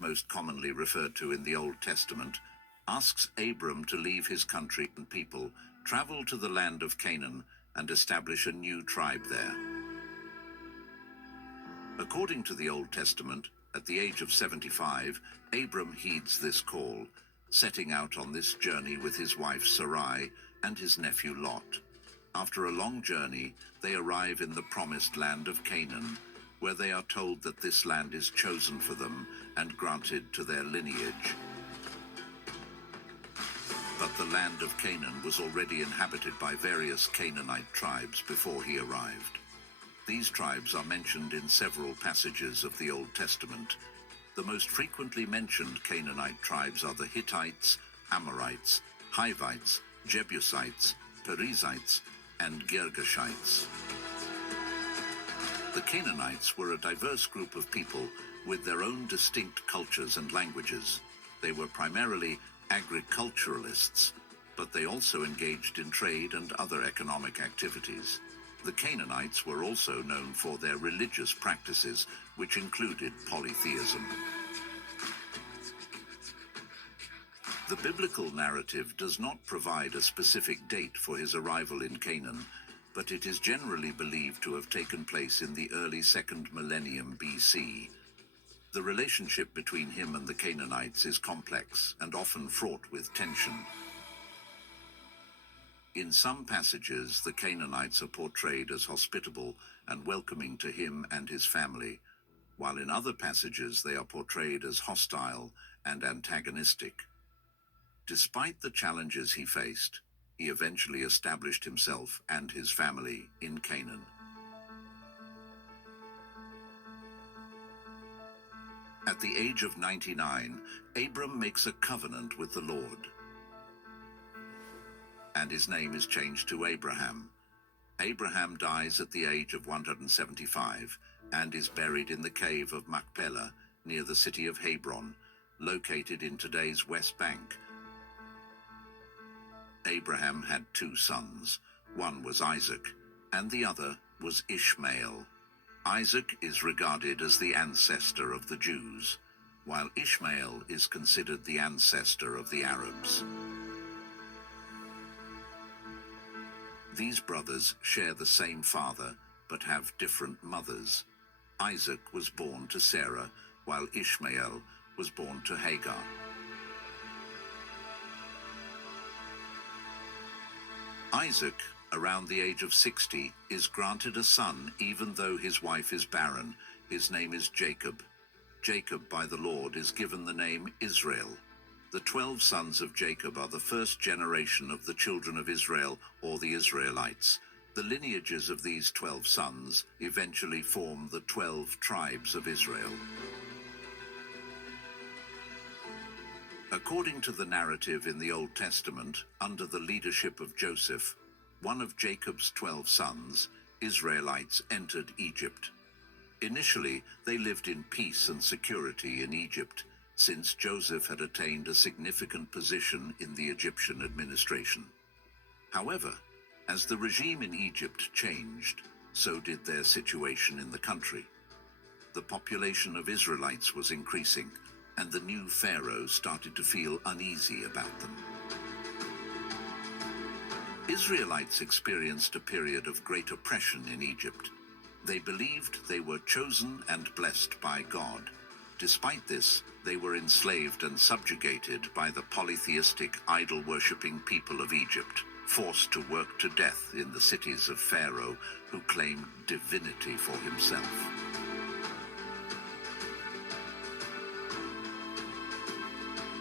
most commonly referred to in the Old Testament, asks Abram to leave his country and people, travel to the land of Canaan, and establish a new tribe there. According to the Old Testament, at the age of 75, Abram heeds this call, setting out on this journey with his wife Sarai and his nephew Lot. After a long journey, they arrive in the promised land of Canaan, where they are told that this land is chosen for them and granted to their lineage. But the land of Canaan was already inhabited by various Canaanite tribes before he arrived. These tribes are mentioned in several passages of the Old Testament. The most frequently mentioned Canaanite tribes are the Hittites, Amorites, Hivites, Jebusites, Perizzites, and Girgashites. The Canaanites were a diverse group of people with their own distinct cultures and languages. They were primarily agriculturalists, but they also engaged in trade and other economic activities. The Canaanites were also known for their religious practices, which included polytheism. The biblical narrative does not provide a specific date for his arrival in Canaan, but it is generally believed to have taken place in the early 2nd millennium BC. The relationship between him and the Canaanites is complex and often fraught with tension. In some passages, the Canaanites are portrayed as hospitable and welcoming to him and his family, while in other passages they are portrayed as hostile and antagonistic. Despite the challenges he faced, he eventually established himself and his family in Canaan. At the age of 99, Abram makes a covenant with the Lord, and his name is changed to Abraham. Abraham dies at the age of 175 and is buried in the cave of Machpelah near the city of Hebron, located in today's West Bank. Abraham had 2 sons. One was Isaac, and the other was Ishmael. Isaac is regarded as the ancestor of the Jews, while Ishmael is considered the ancestor of the Arabs. These brothers share the same father, but have different mothers. Isaac was born to Sarah, while Ishmael was born to Hagar. Isaac, around the age of 60, is granted a son even though his wife is barren. His name is Jacob. Jacob, by the Lord, is given the name Israel. The 12 sons of Jacob are the first generation of the children of Israel, or the Israelites. The lineages of these 12 sons eventually form the 12 tribes of Israel. According to the narrative in the Old Testament, under the leadership of Joseph, one of Jacob's 12 sons, Israelites entered Egypt. Initially, they lived in peace and security in Egypt, since Joseph had attained a significant position in the Egyptian administration. However, as the regime in Egypt changed, so did their situation in the country. The population of Israelites was increasing, and the new pharaoh started to feel uneasy about them. Israelites experienced a period of great oppression in Egypt. They believed they were chosen and blessed by God. Despite this, they were enslaved and subjugated by the polytheistic, idol-worshipping people of Egypt, forced to work to death in the cities of Pharaoh, who claimed divinity for himself.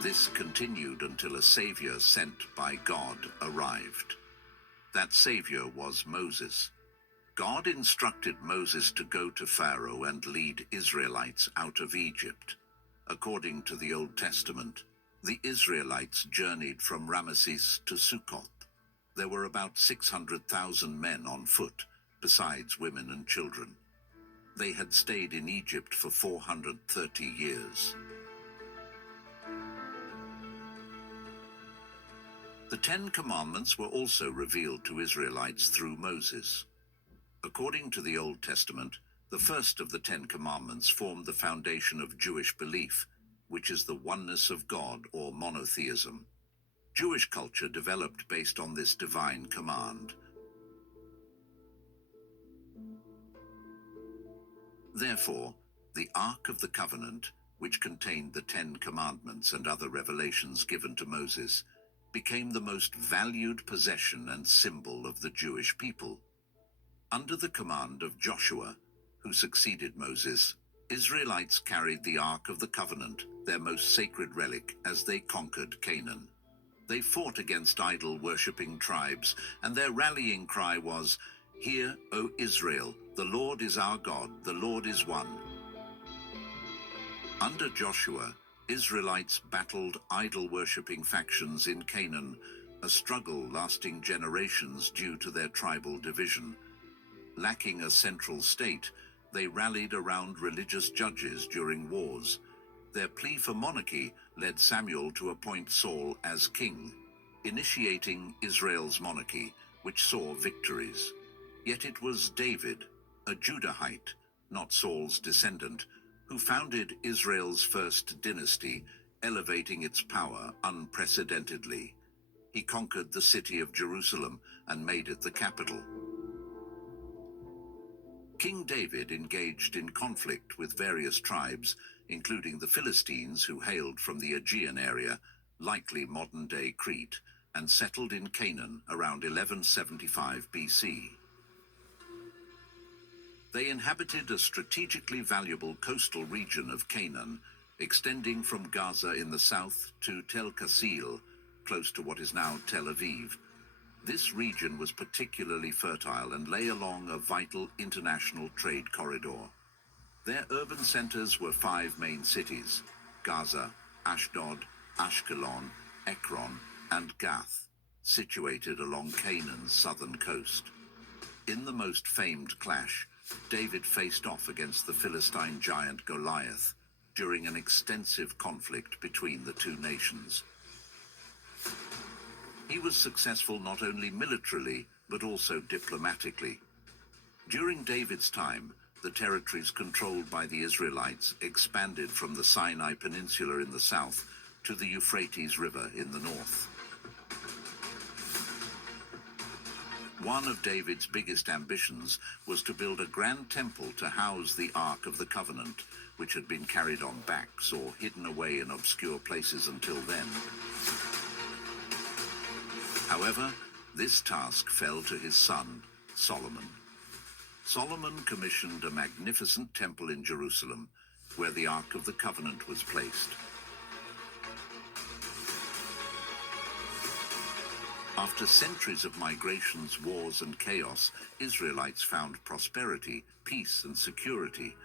This continued until a savior sent by God arrived. That savior was Moses. God instructed Moses to go to Pharaoh and lead Israelites out of Egypt. According to the Old Testament, the Israelites journeyed from Ramesses to Succoth. There were about 600,000 men on foot, besides women and children. They had stayed in Egypt for 430 years. The 10 Commandments were also revealed to Israelites through Moses. According to the Old Testament, the first of the 10 Commandments formed the foundation of Jewish belief. which is the oneness of God or monotheism. Jewish culture developed based on this divine command. Therefore, the Ark of the Covenant, which contained the Ten Commandments and other revelations given to Moses, became the most valued possession and symbol of the Jewish people. Under the command of Joshua, who succeeded Moses, Israelites carried the Ark of the Covenant, their most sacred relic, as they conquered Canaan. They fought against idol-worshipping tribes, and their rallying cry was, "Hear, O Israel, the Lord is our God, the Lord is one." Under Joshua, Israelites battled idol-worshipping factions in Canaan, a struggle lasting generations due to their tribal division. Lacking a central state, they rallied around religious judges during wars. Their plea for monarchy led Samuel to appoint Saul as king, initiating Israel's monarchy, which saw victories. Yet it was David, a Judahite, not Saul's descendant, who founded Israel's first dynasty, elevating its power unprecedentedly. He conquered the city of Jerusalem and made it the capital. King David engaged in conflict with various tribes, including the Philistines, who hailed from the Aegean area, likely modern-day Crete, and settled in Canaan around 1175 BC. They inhabited a strategically valuable coastal region of Canaan, extending from Gaza in the south to Tel Qasil, close to what is now Tel Aviv. This region was particularly fertile and lay along a vital international trade corridor. Their urban centers were 5 main cities: Gaza, Ashdod, Ashkelon, Ekron, and Gath, situated along Canaan's southern coast. In the most famed clash, David faced off against the Philistine giant Goliath during an extensive conflict between the two nations. He was successful not only militarily, but also diplomatically. During David's time, the territories controlled by the Israelites expanded from the Sinai Peninsula in the south to the Euphrates River in the north. One of David's biggest ambitions was to build a grand temple to house the Ark of the Covenant, which had been carried on backs or hidden away in obscure places until then. However, this task fell to his son, Solomon. Solomon commissioned a magnificent temple in Jerusalem, where the Ark of the Covenant was placed. After centuries of migrations, wars, and chaos, Israelites found prosperity, peace, and security.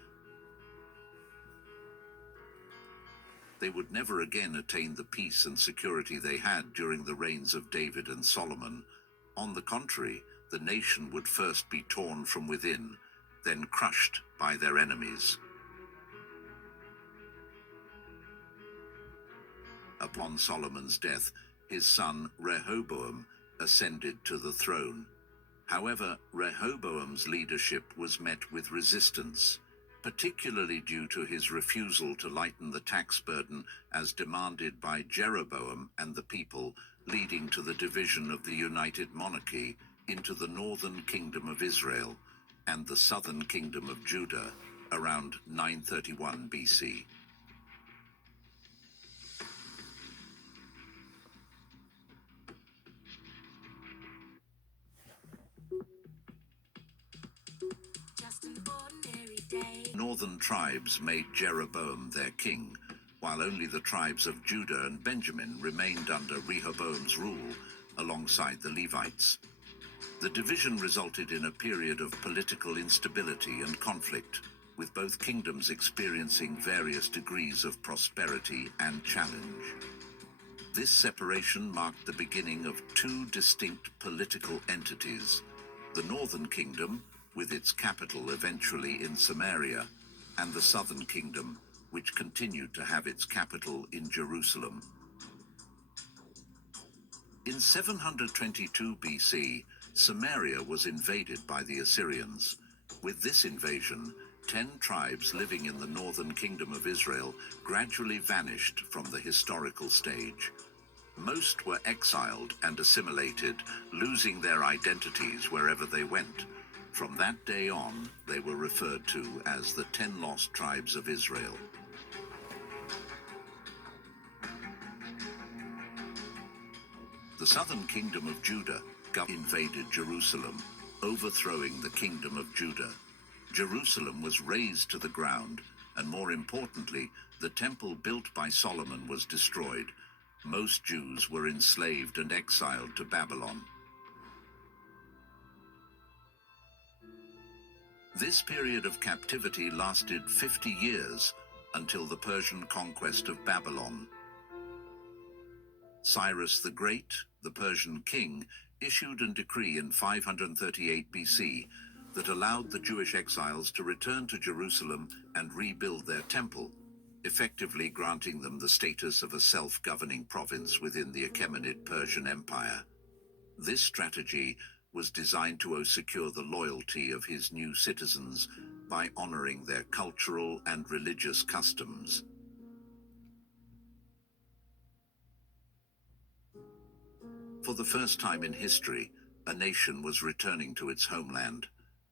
They would never again attain the peace and security they had during the reigns of David and Solomon. On the contrary, the nation would first be torn from within, then crushed by their enemies. Upon Solomon's death, his son Rehoboam ascended to the throne. However, Rehoboam's leadership was met with resistance, particularly due to his refusal to lighten the tax burden as demanded by Jeroboam and the people, leading to the division of the united monarchy into the northern kingdom of Israel and the southern kingdom of Judah around 931 BC. Northern tribes made Jeroboam their king, while only the tribes of Judah and Benjamin remained under Rehoboam's rule, alongside the Levites. The division resulted in a period of political instability and conflict, with both kingdoms experiencing various degrees of prosperity and challenge. This separation marked the beginning of 2 distinct political entities: the Northern Kingdom, with its capital eventually in Samaria, and the Southern Kingdom, which continued to have its capital in Jerusalem. In 722 BC, Samaria was invaded by the Assyrians. With this invasion, 10 tribes living in the northern kingdom of Israel gradually vanished from the historical stage. Most were exiled and assimilated, losing their identities wherever they went. From that day on, they were referred to as the 10 lost tribes of Israel. The southern kingdom of Judah invaded Jerusalem, overthrowing the kingdom of Judah. Jerusalem was razed to the ground, and more importantly, the temple built by Solomon was destroyed. Most Jews were enslaved and exiled to Babylon. This period of captivity lasted 50 years until the Persian conquest of Babylon. Cyrus the Great, the Persian king, issued a decree in 538 BC that allowed the Jewish exiles to return to Jerusalem and rebuild their temple, effectively granting them the status of a self-governing province within the Achaemenid Persian Empire. This strategy was designed to secure the loyalty of his new citizens by honoring their cultural and religious customs. For the first time in history, a nation was returning to its homeland.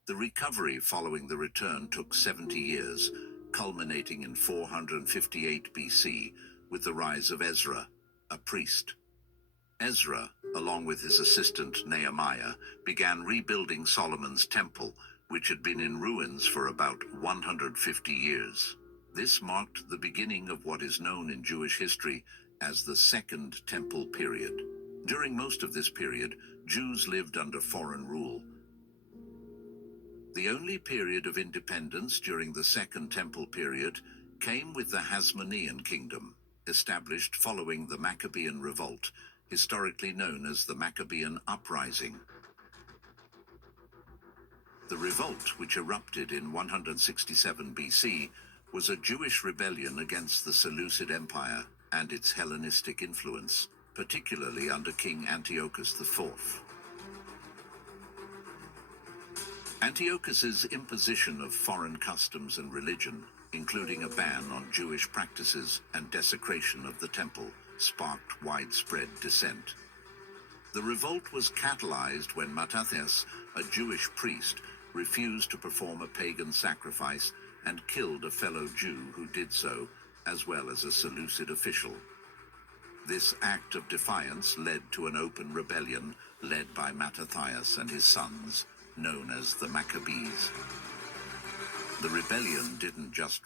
The recovery following the return took 70 years, culminating in 458 BC with the rise of Ezra, a priest. Ezra, along with his assistant Nehemiah, began rebuilding Solomon's temple, which had been in ruins for about 150 years. This marked the beginning of what is known in Jewish history as the Second Temple period. During most of this period, Jews lived under foreign rule. The only period of independence during the Second Temple period came with the Hasmonean kingdom, established following the Maccabean revolt, historically known as the Maccabean Uprising. The revolt, which erupted in 167 BC, was a Jewish rebellion against the Seleucid Empire and its Hellenistic influence, particularly under King Antiochus IV. Antiochus's imposition of foreign customs and religion, including a ban on Jewish practices and desecration of the temple, sparked widespread dissent. The revolt was catalyzed when Mattathias, a Jewish priest, refused to perform a pagan sacrifice and killed a fellow Jew who did so, as well as a Seleucid official. This act of defiance led to an open rebellion led by Mattathias and his sons, known as the Maccabees. The rebellion didn't just